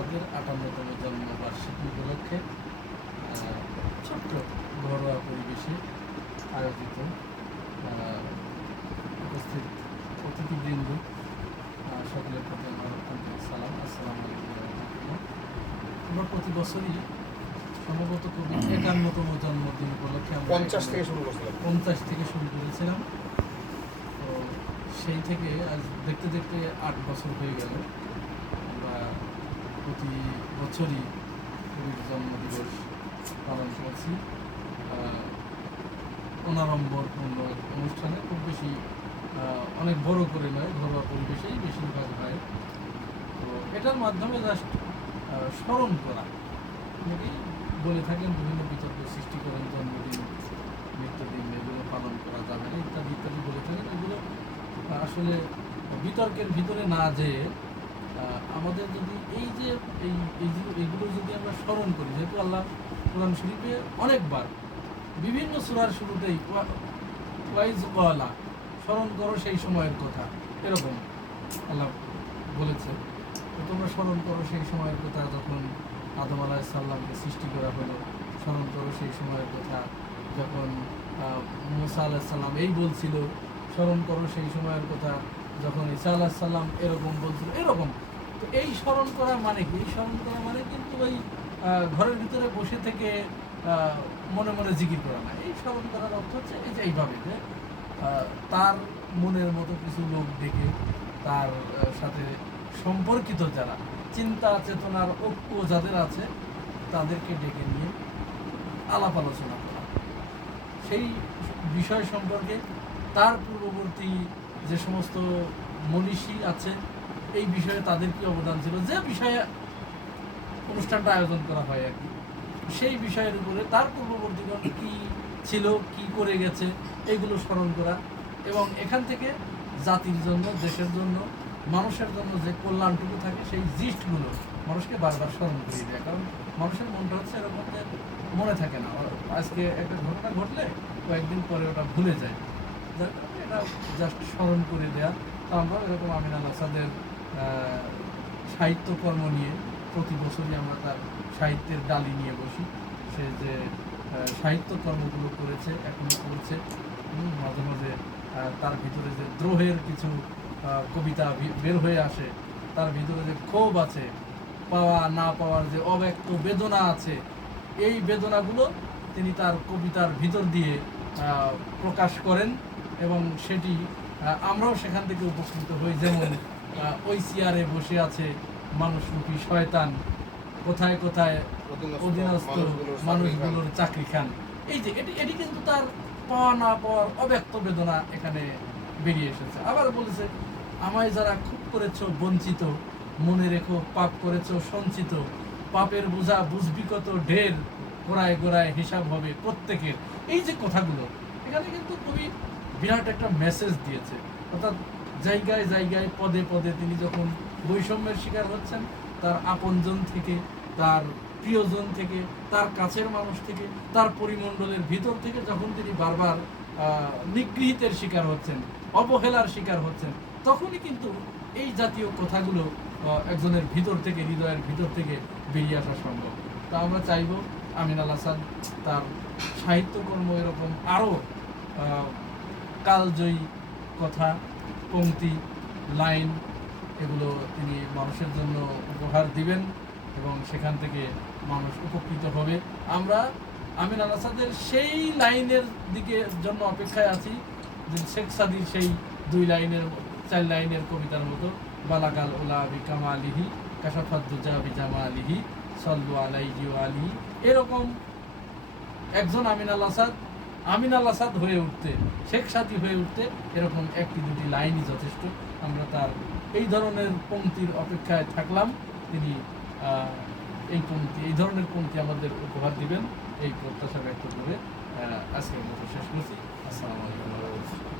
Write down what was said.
আসাদের 58তম জন্মবার্ষিকী উপলক্ষে ছোট্ট ঘরোয়া পরিবেশে আয়োজিত উপস্থিত অতিথিবৃন্দ সকলের প্রতি আমার আন্তরিক সালাম, আসসালামু আলাইকুম রহমতুল্লাহ। আমরা প্রতি বছরই সম্ভবত কবি 51তম জন্মদিন উপলক্ষে আমরা 50 থেকে শুরু করেছিলাম। তো সেই থেকে আজ দেখতে দেখতে 8 বছর হয়ে গেল। আমরা প্রতি বছরই কবির জন্মদিবস পালন করছি অনাড়ম্বরপূর্ণ অনুষ্ঠানে, খুব বেশি অনেক বড় করে নয়, ঘরোয়া পরিবেশেই বেশিরভাগ হয়। তো এটার মাধ্যমে জাস্ট স্মরণ করা, অনেকেই বলে থাকেন বিভিন্ন বিতর্ক সৃষ্টি করেন, জন্মদিন মৃত্যুদিন এগুলো পালন করা যাবে না ইত্যাদি ইত্যাদি বলে থাকেন। এগুলো আসলে বিতর্কের ভিতরে না যেয়ে আমাদের যদি এইগুলো যদি আমরা স্মরণ করি, যেহেতু আল্লাহ কোরআন শরীফে অনেকবার বিভিন্ন সূরার শুরুতেই ওয়াইজ ওয়ালা স্মরণ করো সেই সময়ের কথা এরকম আল্লাহ বলেছে। তো তোমরা স্মরণ করো সেই সময়ের কথা, যখন আদম আলাইহিস সালামকে সৃষ্টি করা হলো, স্মরণ করো সেই সময়ের কথা যখন মুসা আলাইহিস সালাম এই বলছিল, স্মরণ করো সেই সময়ের কথা যখন ঈসা আলাইহিস সালাম এরকম বলছিল, এরকম। তো এই স্মরণ করা মানে কি? এই স্মরণ করা মানে কিন্তু ওই ঘরের ভিতরে বসে থেকে মনে মনে জিকির করা না। এই স্মরণ করার অর্থ হচ্ছে এই যে এইভাবে যে তার মনের মতো কিছু লোক ডেকে, তার সাথে সম্পর্কিত যারা চিন্তা চেতনার ঐক্য যাদের আছে তাদেরকে ডেকে নিয়ে আলাপ আলোচনা করা, সেই বিষয় সম্পর্কে তার পূর্ববর্তী যে সমস্ত মনীষী আছে এই বিষয়ে তাদের কি অবদান ছিল, যে বিষয়ে অনুষ্ঠানটা আয়োজন করা হয় আর কি, সেই বিষয়ের উপরে তার পূর্ববর্তীগণ কি ছিল, কি করে গেছে, এইগুলো স্মরণ করা। এবং এখান থেকে জাতির জন্য, দেশের জন্য, মানুষের জন্য যে কল্যাণটুকু থাকে সেই জিস্টগুলো মানুষকে বারবার স্মরণ করিয়ে দেয়। কারণ মানুষের মনটা হচ্ছে এরকম যে মনে থাকে না, আজকে একটা ঘটনা ঘটলে কয়েকদিন পরে ওটা ভুলে যায়, যার কারণে এটা জাস্ট স্মরণ করে দেওয়া। তো আমরা এরকম আমিন আল আসাদের সাহিত্যকর্ম নিয়ে প্রতি বছরই আমরা তার সাহিত্যের ডালি নিয়ে বসি। সে যে সাহিত্যকর্মগুলো করেছে, এখনো করছে, মাঝে মাঝে তার ভিতরে যে দ্রোহের কিছু কবিতা বের হয়ে আসে, তার ভিতরে যে ক্ষোভ আছে, পাওয়া না পাওয়ার যে অব্যক্ত বেদনা আছে, এই বেদনাগুলো তিনি তার কবিতার ভিতর দিয়ে প্রকাশ করেন এবং সেটি আমরাও সেখান থেকে উপকৃত হই। যেমন ওই চেয়ারে বসে আছে মানুষরূপী শয়তান, কোথায় কোথায় অধীনস্থ মানুষগুলোর চাকরি খান। এই যে এটি কিন্তু তার পাওয়া না পাওয়ার অব্যক্ত বেদনা এখানে বেরিয়ে এসেছে। আবার বলেছে, আমায় যারা খুব করেছ বঞ্চিত, মনে রেখো পাপ করেছ সঞ্চিত, পাপের বোঝা বুঝবি কত ঢের, গোড়ায় গোড়ায় হিসাব হবে প্রত্যেকের। এই যে কথাগুলো, এখানে কিন্তু কবি বিরাট একটা মেসেজ দিয়েছে। অর্থাৎ জায়গায় জায়গায় পদে পদে তিনি যখন বৈষম্যের শিকার হচ্ছেন, তার আপনজন থেকে, তার প্রিয়জন থেকে, তার কাছের মানুষ থেকে, তার পরিমণ্ডলের ভিতর থেকে যখন তিনি বারবার নিগৃহীতের শিকার হচ্ছেন, অবহেলার শিকার হচ্ছেন, তখনই কিন্তু এই জাতীয় কথাগুলো একজনের ভিতর থেকে, হৃদয়ের ভিতর থেকে বেরিয়ে আসা সম্ভব। তা আমরা চাইব আমিন আল আসাদ তার সাহিত্যকর্ম এরকম আরও কালজয়ী কথা, পংক্তি, লাইন, এগুলো তিনি মানুষের জন্য উপহার দিবেন এবং সেখান থেকে মানুষ উপকৃত হবে। আমরা আমিন আল আসাদের সেই লাইনের দিকে জন্য অপেক্ষায় আছি যে শেখ সাদির সেই 4 লাইনের কবিতার মতো, বালাকাল ওলা বিকামালিহি কাশাফাদ্দুজা বিজামালিহি সাল্লু আলাইহি ওয়া আলিহি, এরকম একজন আমিন আল আসাদ হয়ে উঠতে, শেখ সাদি হয়ে উঠতে এরকম 1-2 লাইনই যথেষ্ট। আমরা তার এই ধরনের পংক্তির অপেক্ষায় থাকলাম। তিনি এই ধরনের পংক্তি আমাদের উপহার দিবেন, এই প্রত্যাশা ব্যক্ত করে আজকের মতো শেষ করছি। আসসালামু আলাইকুম।